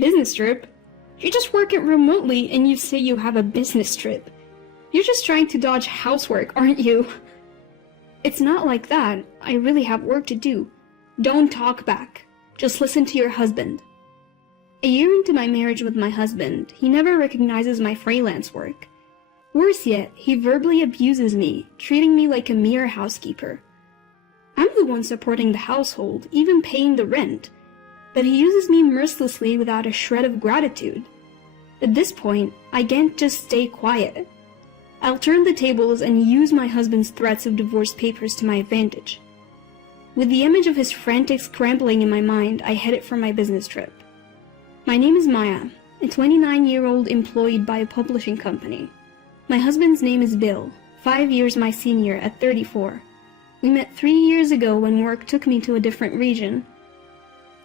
Business trip? You just work it remotely and you say you have a business trip. You're just trying to dodge housework, aren't you? It's not like that. I really have work to do. Don't talk back. Just listen to your husband. A year into my marriage with my husband, he never recognizes my freelance work. Worse yet, he verbally abuses me, treating me like a mere housekeeper. I'm the one supporting the household, even paying the rent, but he uses me mercilessly without a shred of gratitude. At this point, I can't just stay quiet. I'll turn the tables and use my husband's threats of divorce papers to my advantage. With the image of his frantic scrambling in my mind, I headed for my business trip. My name is Maya, a 29-year-old employed by a publishing company. My husband's name is Bill, 5 years my senior at 34. We met 3 years ago when work took me to a different region.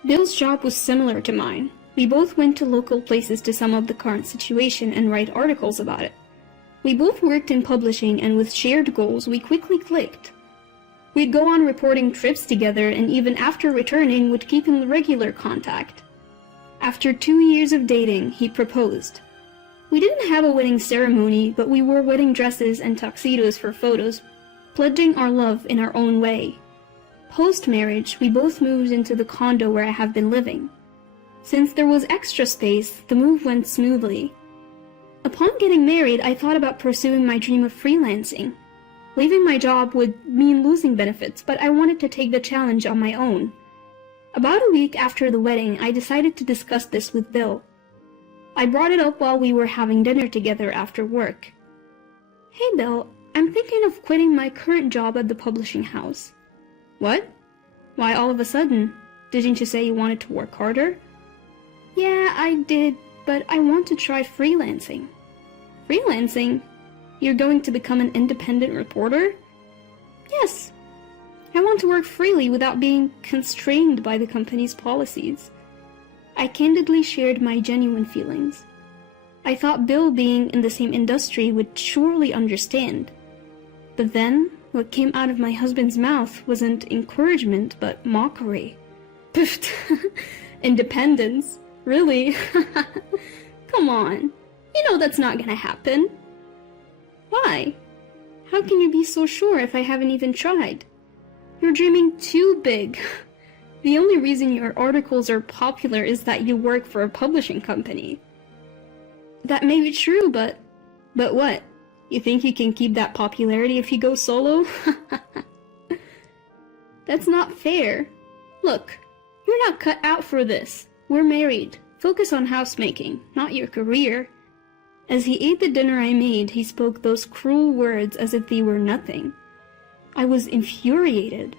Bill's job was similar to mine. We both went to local places to sum up the current situation and write articles about it. We both worked in publishing, and with shared goals, we quickly clicked. We'd go on reporting trips together, and even after returning, would keep in regular contact. After 2 years of dating, he proposed. We didn't have a wedding ceremony, but we wore wedding dresses and tuxedos for photos, pledging our love in our own way. Post-marriage, we both moved into the condo where I have been living. Since there was extra space, the move went smoothly. Upon getting married, I thought about pursuing my dream of freelancing. Leaving my job would mean losing benefits, but I wanted to take the challenge on my own. About a week after the wedding, I decided to discuss this with Bill. I brought it up while we were having dinner together after work. Hey Bill, I'm thinking of quitting my current job at the publishing house. What? Why all of a sudden? Didn't you say you wanted to work harder? Yeah, I did, but I want to try freelancing. Freelancing? You're going to become an independent reporter? Yes. I want to work freely without being constrained by the company's policies. I candidly shared my genuine feelings. I thought Bill, being in the same industry, would surely understand. But then, what came out of my husband's mouth wasn't encouragement, but mockery. Piffed. Independence? Really? Come on. You know that's not gonna happen. Why? How can you be so sure if I haven't even tried? You're dreaming too big. The only reason your articles are popular is that you work for a publishing company. That may be true, but what? You think you can keep that popularity if you go solo? That's not fair. Look, you're not cut out for this. We're married. Focus on housemaking, not your career. As he ate the dinner I made, he spoke those cruel words as if they were nothing. I was infuriated.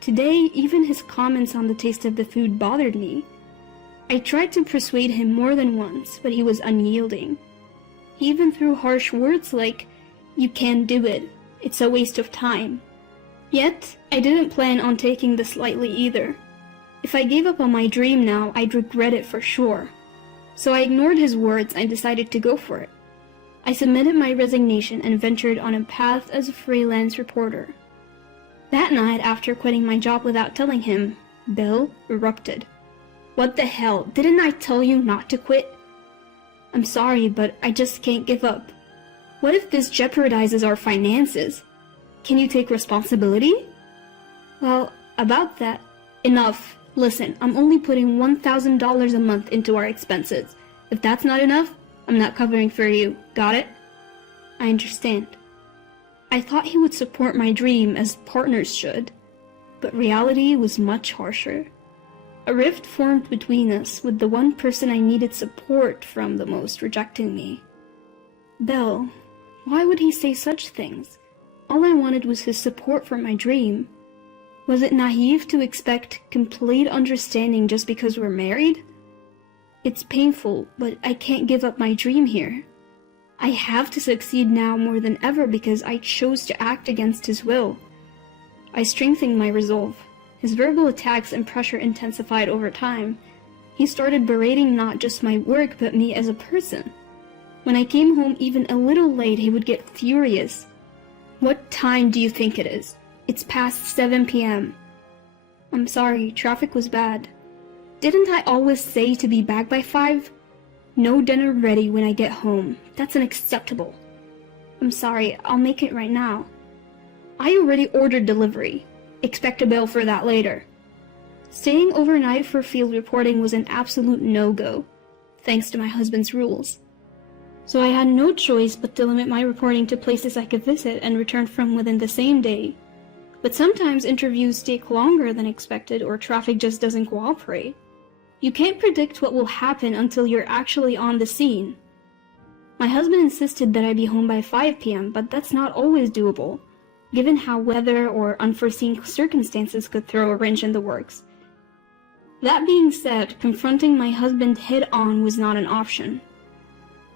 Today, even his comments on the taste of the food bothered me. I tried to persuade him more than once, but he was unyielding. He even threw harsh words like, "You can't do it. It's a waste of time." Yet, I didn't plan on taking this lightly either. If I gave up on my dream now, I'd regret it for sure. So I ignored his words and decided to go for it. I submitted my resignation and ventured on a path as a freelance reporter. That night, after quitting my job without telling him, Bill erupted. "What the hell? Didn't I tell you not to quit?" "I'm sorry, but I just can't give up. What if this jeopardizes our finances? Can you take responsibility?" "Well, about that..." "Enough. Listen, I'm only putting $1,000 a month into our expenses. If that's not enough, I'm not covering for you. Got it?" "I understand." I thought he would support my dream as partners should, but reality was much harsher. A rift formed between us, with the one person I needed support from the most rejecting me. Bill, why would he say such things? All I wanted was his support for my dream. Was it naive to expect complete understanding just because we're married? It's painful, but I can't give up my dream here. I have to succeed now more than ever because I chose to act against his will. I strengthened my resolve. His verbal attacks and pressure intensified over time. He started berating not just my work, but me as a person. When I came home even a little late, he would get furious. "What time do you think it is? It's past 7 p.m. "I'm sorry, traffic was bad." Didn't I always say to be back by 5? No dinner ready when I get home. That's unacceptable. I'm sorry, I'll make it right now. I already ordered delivery. Expect a bill for that later. Staying overnight for field reporting was an absolute no-go, thanks to my husband's rules. So I had no choice but to limit my reporting to places I could visit and return from within the same day. But sometimes interviews take longer than expected or traffic just doesn't cooperate. You can't predict what will happen until you're actually on the scene. My husband insisted that I be home by 5 p.m., but that's not always doable, given how weather or unforeseen circumstances could throw a wrench in the works. That being said, confronting my husband head-on was not an option.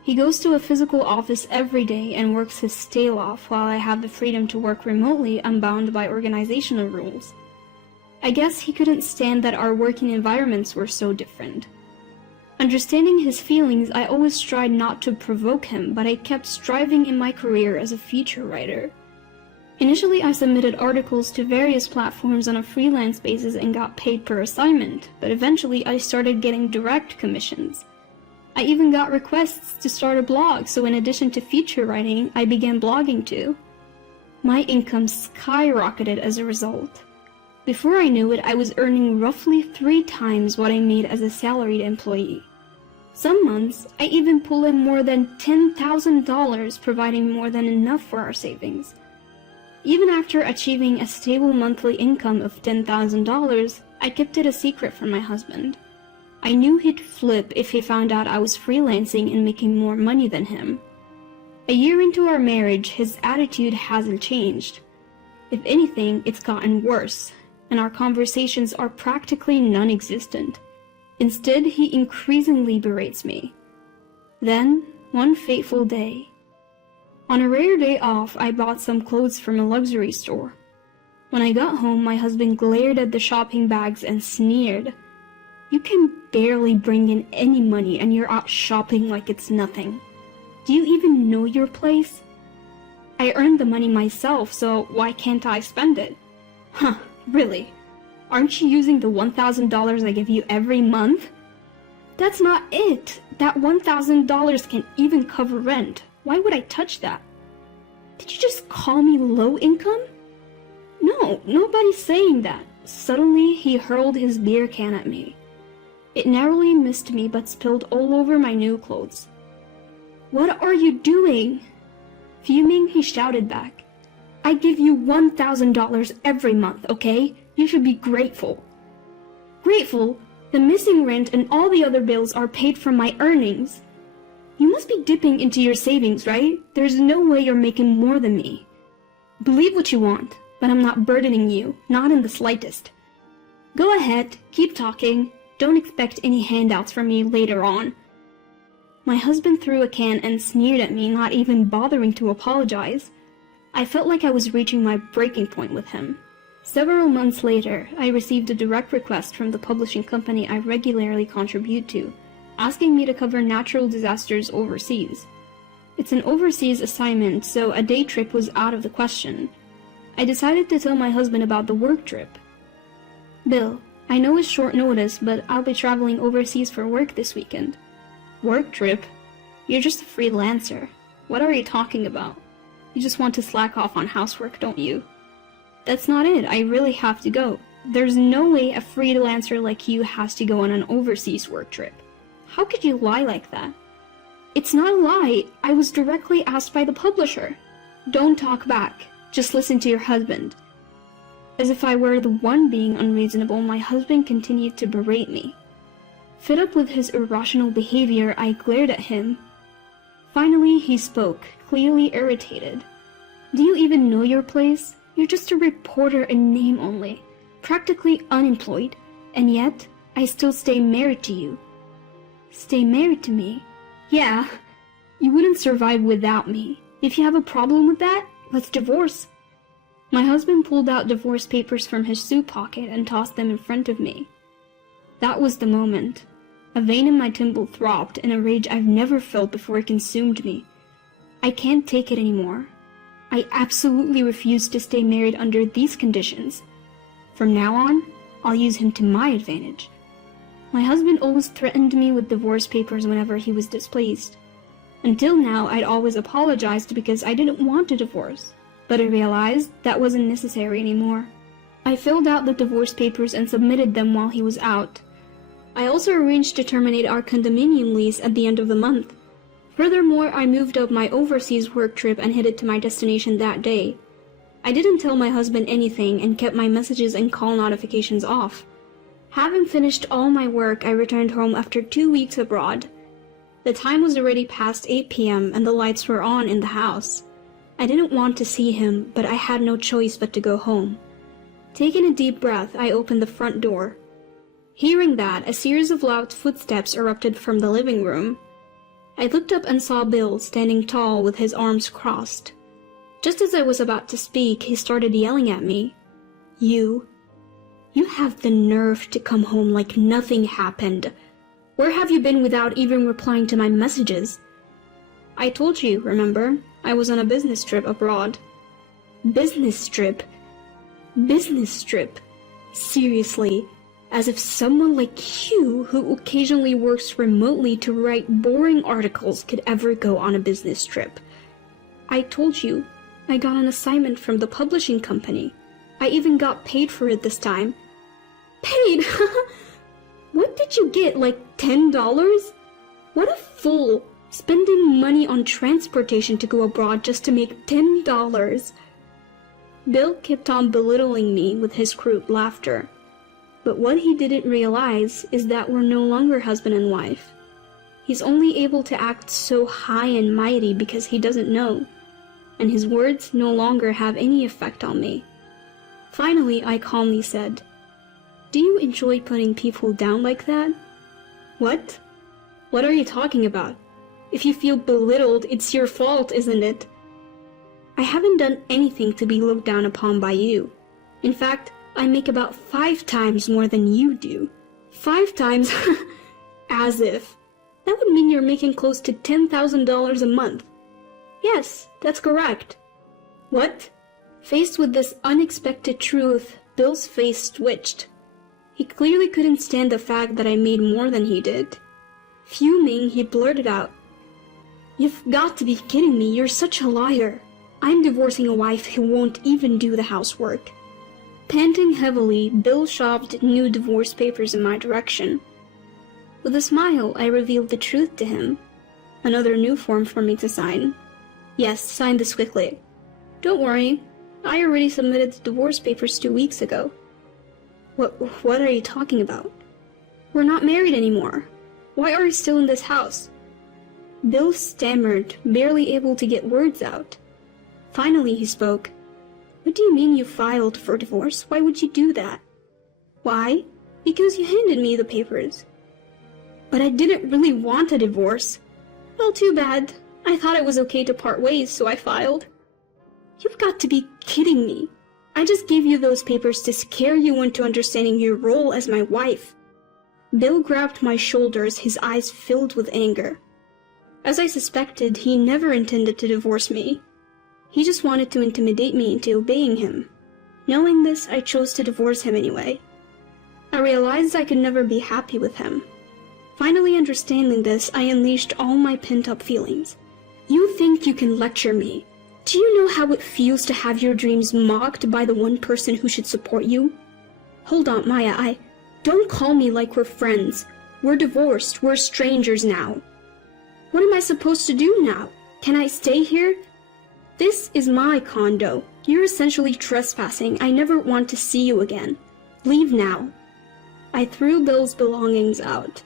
He goes to a physical office every day and works his tail off while I have the freedom to work remotely unbound by organizational rules. I guess he couldn't stand that our working environments were so different. Understanding his feelings, I always tried not to provoke him, but I kept striving in my career as a feature writer. Initially, I submitted articles to various platforms on a freelance basis and got paid per assignment, but eventually I started getting direct commissions. I even got requests to start a blog, so in addition to feature writing, I began blogging too. My income skyrocketed as a result. Before I knew it, I was earning roughly 3 times what I made as a salaried employee. Some months, I even pulled in more than $10,000, providing more than enough for our savings. Even after achieving a stable monthly income of $10,000, I kept it a secret from my husband. I knew he'd flip if he found out I was freelancing and making more money than him. A year into our marriage, his attitude hasn't changed. If anything, it's gotten worse, and our conversations are practically non-existent. Instead, he increasingly berates me. Then, one fateful day, on a rare day off, I bought some clothes from a luxury store. When I got home, my husband glared at the shopping bags and sneered. "You can barely bring in any money and you're out shopping like it's nothing. Do you even know your place? I earned the money myself, so why can't I spend it?" "Huh, really? Aren't you using the $1,000 I give you every month?" "That's not it. That $1,000 can even cover rent. Why would I touch that?" "Did you just call me low income?" "No, nobody's saying that." Suddenly, he hurled his beer can at me. It narrowly missed me but spilled all over my new clothes. "What are you doing?" Fuming, he shouted back. "I give you $1,000 every month, okay? You should be grateful." "Grateful? The missing rent and all the other bills are paid from my earnings. You must be dipping into your savings, right? There's no way you're making more than me." "Believe what you want, but I'm not burdening you, not in the slightest." "Go ahead, keep talking. Don't expect any handouts from me later on." My husband threw a can and sneered at me, not even bothering to apologize. I felt like I was reaching my breaking point with him. Several months later, I received a direct request from the publishing company I regularly contribute to, asking me to cover natural disasters overseas. It's an overseas assignment, so a day trip was out of the question. I decided to tell my husband about the work trip. "Bill, I know it's short notice, but I'll be traveling overseas for work this weekend." "Work trip? You're just a freelancer. What are you talking about? You just want to slack off on housework, don't you?" "That's not it. I really have to go. There's no way a freelancer like you has to go on an overseas work trip. How could you lie like that?" "It's not a lie. I was directly asked by the publisher." "Don't talk back. Just listen to your husband." As if I were the one being unreasonable, my husband continued to berate me. Fed up with his irrational behavior, I glared at him. Finally, he spoke, clearly irritated. "Do you even know your place? You're just a reporter in name only, practically unemployed, and yet I still stay married to you." "Stay married to me?" "Yeah. You wouldn't survive without me. If you have a problem with that, let's divorce." My husband pulled out divorce papers from his suit pocket and tossed them in front of me. That was the moment. A vein in my temple throbbed, and a rage I've never felt before consumed me. I can't take it anymore. I absolutely refuse to stay married under these conditions. From now on, I'll use him to my advantage. My husband always threatened me with divorce papers whenever he was displeased. Until now, I'd always apologized because I didn't want a divorce, but I realized that wasn't necessary anymore. I filled out the divorce papers and submitted them while he was out. I also arranged to terminate our condominium lease at the end of the month. Furthermore, I moved up my overseas work trip and headed to my destination that day. I didn't tell my husband anything and kept my messages and call notifications off. Having finished all my work, I returned home after 2 weeks abroad. The time was already past 8 p.m. and the lights were on in the house. I didn't want to see him, but I had no choice but to go home. Taking a deep breath, I opened the front door. Hearing that, a series of loud footsteps erupted from the living room. I looked up and saw Bill standing tall with his arms crossed. Just as I was about to speak, he started yelling at me. You have the nerve to come home like nothing happened. Where have you been without even replying to my messages? I told you, remember? I was on a business trip abroad. Business trip? Business trip? Seriously, as if someone like you, who occasionally works remotely to write boring articles, could ever go on a business trip. I told you, I got an assignment from the publishing company. I even got paid for it this time. Paid? What did you get, like $10? What a fool, spending money on transportation to go abroad just to make $10. Bill kept on belittling me with his crude laughter. But what he didn't realize is that we're no longer husband and wife. He's only able to act so high and mighty because he doesn't know, and his words no longer have any effect on me. Finally, I calmly said, "Do you enjoy putting people down like that?" "What? What are you talking about? If you feel belittled, it's your fault, isn't it?" "I haven't done anything to be looked down upon by you. In fact, I make about 5 times more than you do." 5 times? As if. That would mean you're making close to $10,000 a month. Yes, that's correct. What? Faced with this unexpected truth, Bill's face twitched. He clearly couldn't stand the fact that I made more than he did. Fuming, he blurted out, "You've got to be kidding me, you're such a liar. I'm divorcing a wife who won't even do the housework." Panting heavily, Bill shoved new divorce papers in my direction. With a smile, I revealed the truth to him. Another new form for me to sign. "Yes, sign this quickly." "Don't worry, I already submitted the divorce papers 2 weeks ago." What are you talking about?" "We're not married anymore. Why are you still in this house?" Bill stammered, barely able to get words out. Finally he spoke. "What do you mean you filed for divorce? Why would you do that?" "Why? Because you handed me the papers." "But I didn't really want a divorce." "Well, too bad. I thought it was okay to part ways, so I filed." "You've got to be kidding me. I just gave you those papers to scare you into understanding your role as my wife." Bill grabbed my shoulders, his eyes filled with anger. As I suspected, he never intended to divorce me. He just wanted to intimidate me into obeying him. Knowing this, I chose to divorce him anyway. I realized I could never be happy with him. Finally understanding this, I unleashed all my pent-up feelings. "You think you can lecture me? Do you know how it feels to have your dreams mocked by the one person who should support you?" "Hold on, Maya, don't call me like we're friends. We're divorced, we're strangers now." "What am I supposed to do now? Can I stay here?" "This is my condo. You're essentially trespassing. I never want to see you again. Leave now." I threw Bill's belongings out.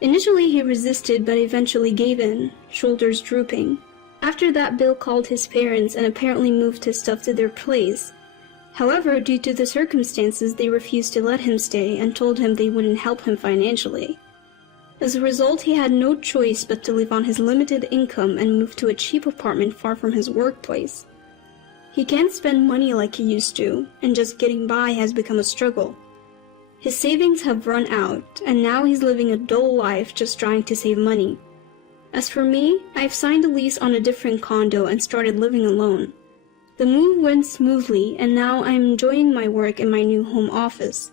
Initially he resisted, but eventually gave in, shoulders drooping. After that, Bill called his parents and apparently moved his stuff to their place. However, due to the circumstances, they refused to let him stay and told him they wouldn't help him financially. As a result, he had no choice but to live on his limited income and move to a cheap apartment far from his workplace. He can't spend money like he used to, and just getting by has become a struggle. His savings have run out, and now he's living a dull life just trying to save money. As for me, I've signed a lease on a different condo and started living alone. The move went smoothly, and now I'm enjoying my work in my new home office.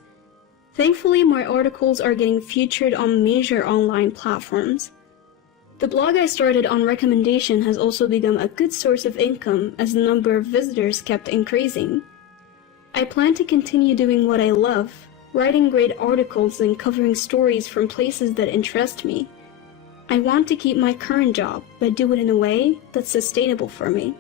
Thankfully, my articles are getting featured on major online platforms. The blog I started on recommendation has also become a good source of income as the number of visitors kept increasing. I plan to continue doing what I love, writing great articles and covering stories from places that interest me. I want to keep my current job, but do it in a way that's sustainable for me.